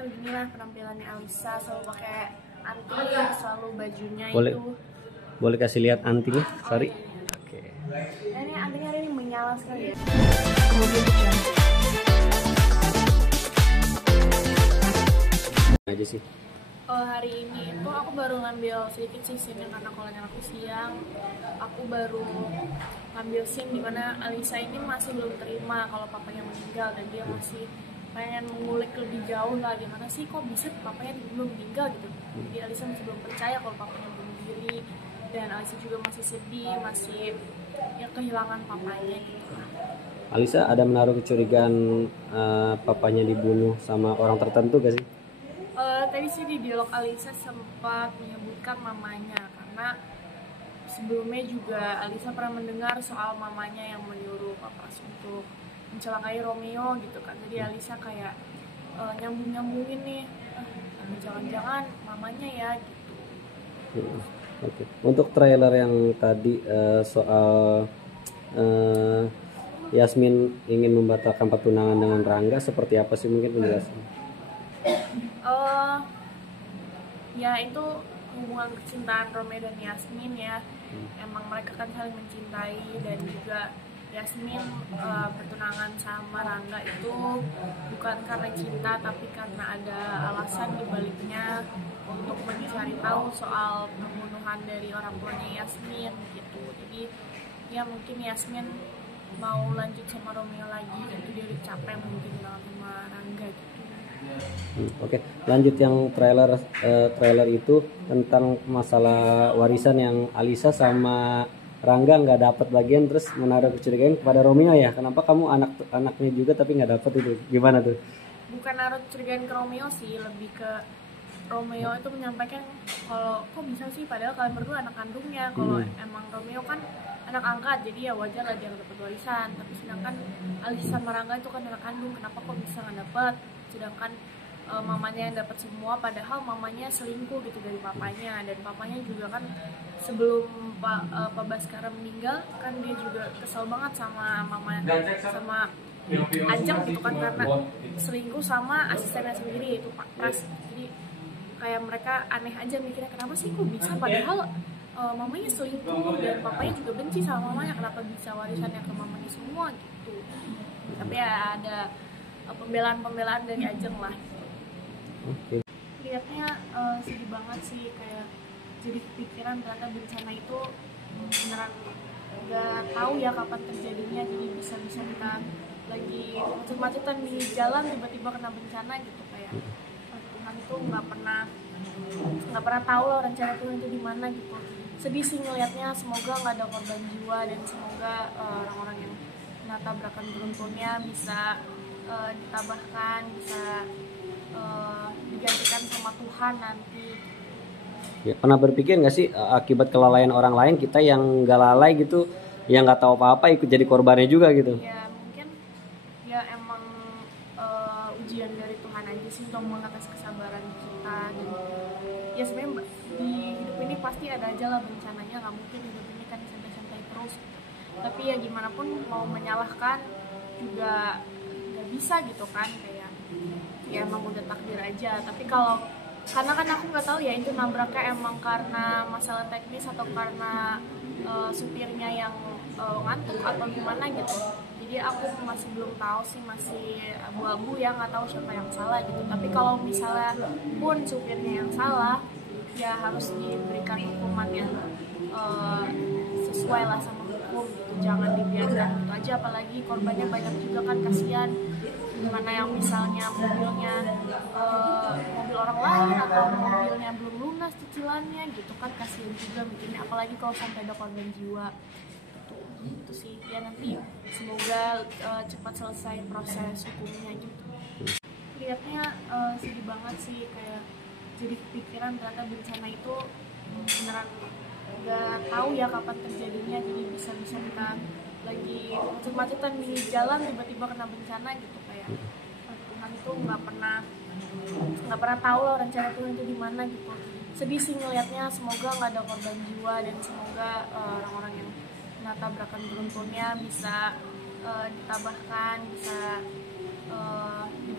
Beginilah penampilannya Alisa, selalu pakai anti, selalu bajunya Boleh. itu. Boleh kasih lihat antinya, sorry. Iya. Oke. Nah, ini antinya hari ini menyala sekali ya. Aja sih. Hari ini itu aku baru ngambil sedikit sih scene karena kolanya aku siang. Aku baru ngambil scene dimana Alisa ini masih belum terima kalau papanya meninggal dan dia masih pengen mengulik lebih jauh lah gimana sih kok bisa papanya belum meninggal gitu. Jadi Alisa masih belum percaya kalau papanya bunuh diri dan Alisa juga masih sedih, masih ya kehilangan papanya gitu. Alisa ada menaruh kecurigaan papanya dibunuh sama orang tertentu gak sih? Tadi sih di dialog Alisa sempat menyebutkan mamanya karena sebelumnya juga Alisa pernah mendengar soal mamanya yang menyuruh Papas untuk mencelakai Romeo gitu kan. Jadi Alisa kayak nyambung-nyambungin nih, jangan-jangan mamanya ya gitu. Oke. Untuk trailer yang tadi soal Yasmin ingin membatalkan pertunangan dengan Rangga, seperti apa sih mungkin penjelasan? Ya itu hubungan kecintaan Romeo dan Yasmin ya. Emang mereka kan saling mencintai dan juga Yasmin bertunangan sama Rangga itu bukan karena cinta tapi karena ada alasan dibaliknya untuk mencari tahu soal pembunuhan dari orang tuanya Yasmin gitu. Jadi ya mungkin Yasmin mau lanjut sama Romeo lagi gitu, dia udah capek mungkin sama Rangga gitu. Oke, lanjut yang trailer itu tentang masalah warisan yang Alisa sama Rangga nggak dapat bagian, terus menaruh kecurigaan kepada Romeo ya. Kenapa kamu anaknya juga tapi nggak dapat itu? Gimana tuh? Bukan naruh kecurigaan ke Romeo sih, lebih ke Romeo itu menyampaikan kalau kok bisa sih padahal kalian berdua anak kandungnya. Kalau emang Romeo kan anak angkat jadi ya wajar lah dia dapat warisan, tapi sedangkan Alisa sama Rangga itu kan anak kandung, kenapa kok bisa nggak dapat, sedangkan mamanya yang dapat semua, padahal mamanya selingkuh gitu dari papanya, dan papanya juga kan sebelum Pak Baskara meninggal kan dia juga kesel banget sama mama sama Ajeng gitu kan karena selingkuh sama asistennya sendiri itu Pak Pras. Jadi kayak mereka aneh aja mikirnya kenapa sih kok bisa padahal mamanya selingkuh dan papanya juga benci sama mamanya, kenapa bisa warisannya ke mamanya semua gitu. Tapi ya ada pembelaan dari Ajeng lah. Oke. Lihatnya sedih banget sih, kayak jadi kepikiran ternyata bencana itu beneran nggak tahu ya kapan terjadinya, jadi bisa-bisa kita lagi macet-macetan di jalan tiba-tiba kena bencana gitu. Kayak Tuhan itu nggak pernah tahu loh rencana Tuhan itu di mana gitu. Sedih sih ngelihatnya, semoga nggak ada korban jiwa dan semoga orang-orang yang kena tabrakan beruntunnya bisa ditabahkan, bisa digantikan sama Tuhan nanti. Ya, pernah berpikir nggak sih akibat kelalaian orang lain kita yang nggak lalai gitu, yang nggak tahu apa-apa ikut jadi korbannya juga gitu? Ya mungkin ya emang ujian dari Tuhan aja sih untuk mengatas kesabaran kita. Dan ya sebenarnya di hidup ini pasti ada aja lah bencananya, nggak mungkin hidup ini kan santai-santai terus. Tapi ya gimana pun mau menyalahkan juga nggak bisa gitu kan, kayak ya emang udah takdir aja. Tapi karena kan aku nggak tahu ya itu nabraknya emang karena masalah teknis atau karena supirnya yang ngantuk atau gimana gitu. Jadi aku masih belum tahu sih, masih abu-abu ya, nggak tahu siapa yang salah gitu. Tapi kalau misalnya pun supirnya yang salah ya harus diberikan hukuman yang sesuai lah sama hukum gitu, jangan dibiarkan gitu aja. Apalagi korbannya banyak juga kan, kasihan. Mana yang misalnya mobilnya mobil orang lain atau mobilnya belum lunas cicilannya gitu kan, kasihan juga mungkin, apalagi kalau sampai ada korban jiwa itu sih ya. Nanti semoga cepat selesai proses hukumnya gitu. Lihatnya sedih banget sih, kayak jadi kepikiran ternyata bencana itu beneran nggak tahu ya kapan terjadinya, jadi bisa-bisa kita lagi macet-macetan di jalan tiba-tiba kena bencana gitu. Kayak Tuhan itu nggak pernah tahu loh rencana Tuhan itu di mana gitu. Sedih sih ngelihatnya, semoga nggak ada korban jiwa dan semoga orang-orang yang kena tabrakan beruntunnya bisa ditabahkan, bisa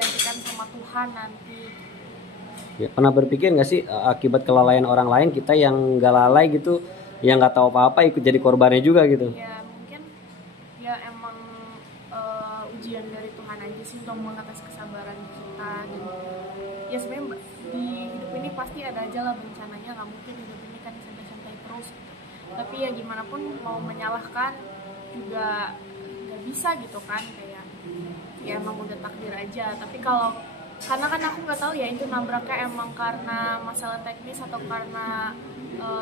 digantikan sama Tuhan nanti. Ya, pernah berpikir nggak sih akibat kelalaian orang lain kita yang nggak lalai gitu, yang nggak tahu apa-apa ikut jadi korbannya juga gitu? Ya mungkin ya emang ujian dari Tuhan aja sih untuk mengatas kesabaran kita. Dan ya sebenarnya di hidup ini pasti ada aja lah bencananya, nggak mungkin hidup ini kan santai-santai terus. Tapi ya gimana pun mau menyalahkan juga nggak bisa gitu kan, kayak ya emang udah takdir aja. Tapi kalau karena kan aku nggak tahu ya itu nabraknya emang karena masalah teknis atau karena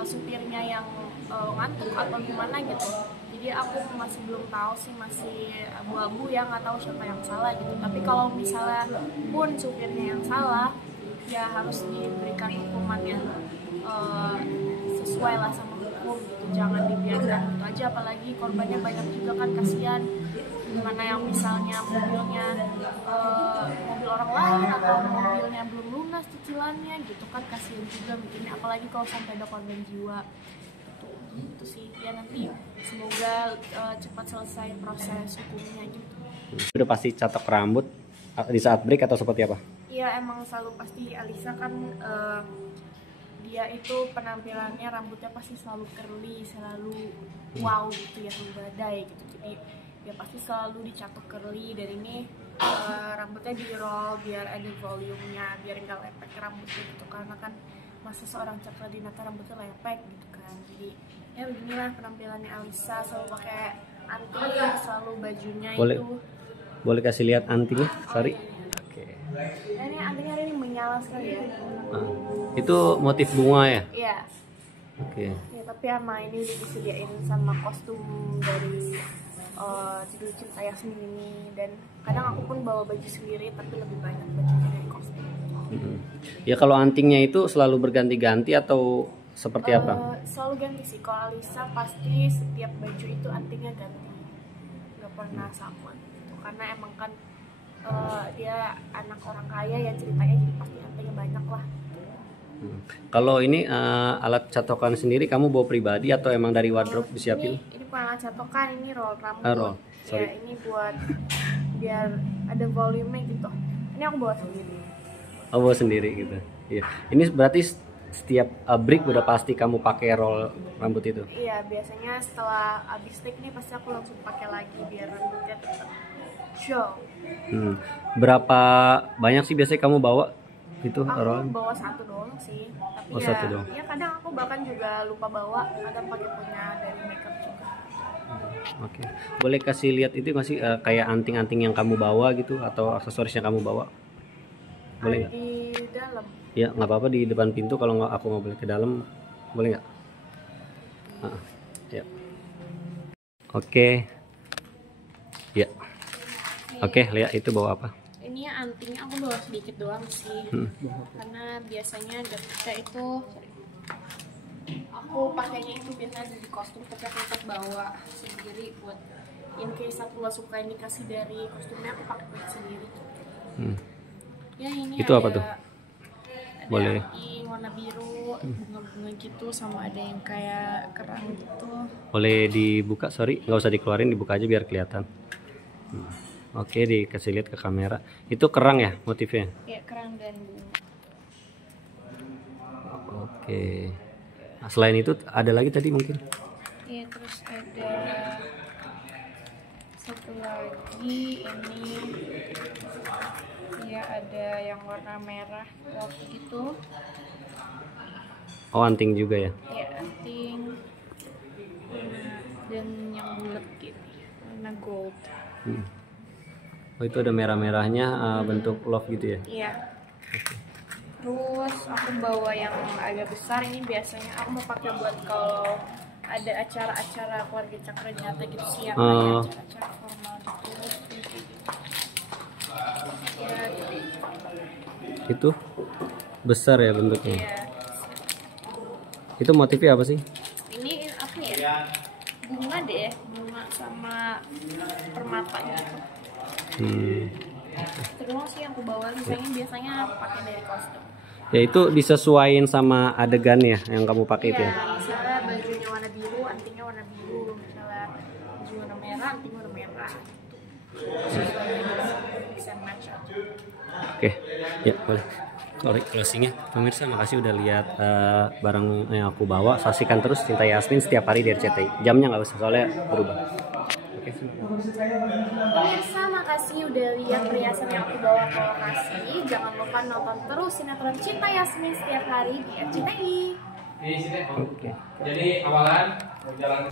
supirnya yang ngantuk atau gimana gitu. Jadi aku masih belum tahu sih, masih abu-abu ya, nggak tahu siapa yang salah gitu. Tapi kalau misalnya pun supirnya yang salah, ya harus diberikan hukuman yang sesuai lah sama hukum gitu. Jangan dibiarkan gitu aja, apalagi korbannya banyak juga kan, kasihan. Gimana yang misalnya mobilnya mobil orang lain atau mobilnya belum lunas cicilannya gitu kan, kasihan juga bikinnya, apalagi kalau sampai ada korban jiwa gitu sih. Ya nanti semoga cepat selesai proses hukumnya gitu. Udah pasti catok rambut di saat break atau seperti apa? Iya emang selalu pasti. Alisa kan dia itu penampilannya rambutnya pasti selalu curly, selalu wow gitu ya, selalu badai gitu. Jadi dia pasti selalu dicatok curly, dan ini rambutnya di roll biar ada volumenya, biar nggak lepek rambutnya gitu, karena kan masa seorang Cakra Dinata rambutnya lepek gitu kan. Jadi ya beginilah penampilannya Alisa, selalu pakai anting, selalu bajunya Boleh kasih lihat antingnya, sorry. Oke. Nah, ini antingnya hari ini menyala sekali ya. Itu motif bunga ya? Iya. Oke. Ya, tapi sama ini disediain sama kostum dari judul Cinta Yasmin ini, dan kadang aku pun bawa baju sendiri, tapi lebih banyak bajunya dari kostum. Ya kalau antingnya itu selalu berganti-ganti atau seperti apa? Selalu ganti sih. Kalau Alisa pasti setiap baju itu antingnya ganti, nggak pernah sama gitu. Karena emang kan dia anak orang kaya ya ceritanya, jadi pasti antingnya banyak lah. Kalau ini alat catokan sendiri kamu bawa pribadi atau emang dari wardrobe disiapin? Ini bukan alat catokan, ini roll rambut. Roll. Sorry. Ya ini buat biar ada volume gitu. Ini aku bawa sendiri. Oh, bawa sendiri gitu. Iya. Ini berarti setiap break udah pasti kamu pakai roll rambut itu? Iya, biasanya setelah habis take nih pasti aku langsung pakai lagi biar rambutnya tetap show. Berapa banyak sih biasanya kamu bawa itu roll? Aku bawa satu doang sih. Tapi Oh, satu doang. Ya kadang aku bahkan juga lupa bawa, kadang pakai punya dari makeup juga. Oke. Boleh kasih lihat itu nggak sih kayak anting-anting yang kamu bawa gitu atau aksesoris yang kamu bawa? Boleh nggak? Di dalam. Ya nggak apa-apa di depan pintu, kalau nggak aku nggak boleh ke dalam, boleh nggak? Ya. Oke. Ya. Oke, lihat itu bawa apa? Ini antingnya aku bawa sedikit doang sih, karena biasanya ketika itu aku pakainya itu biasanya di kostum, tapi aku tetap bawa sendiri buat yang case aku nggak suka ini dikasih dari kostumnya, aku pakai sendiri. Ya ini itu ada, apa tuh? Boleh. anting warna biru, bunga-bunga gitu, sama ada yang kayak kerang gitu. Boleh dibuka, sorry, nggak usah dikeluarin, dibuka aja biar kelihatan. Oke, dikasih lihat ke kamera. Itu kerang ya motifnya? Ya kerang dan bunga. Oke. Nah, selain itu ada lagi tadi mungkin? Iya, terus ada satu lagi ini, ya ada yang warna merah love gitu. Oh, anting juga ya? Ya anting, dan yang bulat gitu, warna gold. Oh, itu ada merah-merahnya bentuk love gitu ya? Iya. Terus aku bawa yang agak besar, ini biasanya aku mau pakai buat kalau ada acara-acara keluarga Cakra Dinata gitu sih, yang ada acara-acara formal gitu. Ya, Itu besar ya bentuknya? iya. Itu motifnya apa sih? Ini apa ya? Bunga deh, bunga sama permata gitu. Terus sih yang aku bawa, biasanya pakai dari kostum. Ya itu disesuaikan sama adegan ya yang kamu pakai itu ya? Misalnya bajunya warna biru, antingnya warna biru. Misalnya baju warna merah, antingnya warna merah. Bisa match up. Ya boleh. Kalau closingnya, pemirsa makasih udah lihat barang yang aku bawa. Saksikan terus Cinta Yasmin setiap hari di RCTI. Jamnya nggak usah soalnya berubah. Oke. Pemirsa, makasih udah lihat perhiasan yang aku bawa ke lokasi. Jangan lupa nonton terus sinetron Cinta Yasmin setiap hari di RCTI. Oke. Jadi awalan jalan.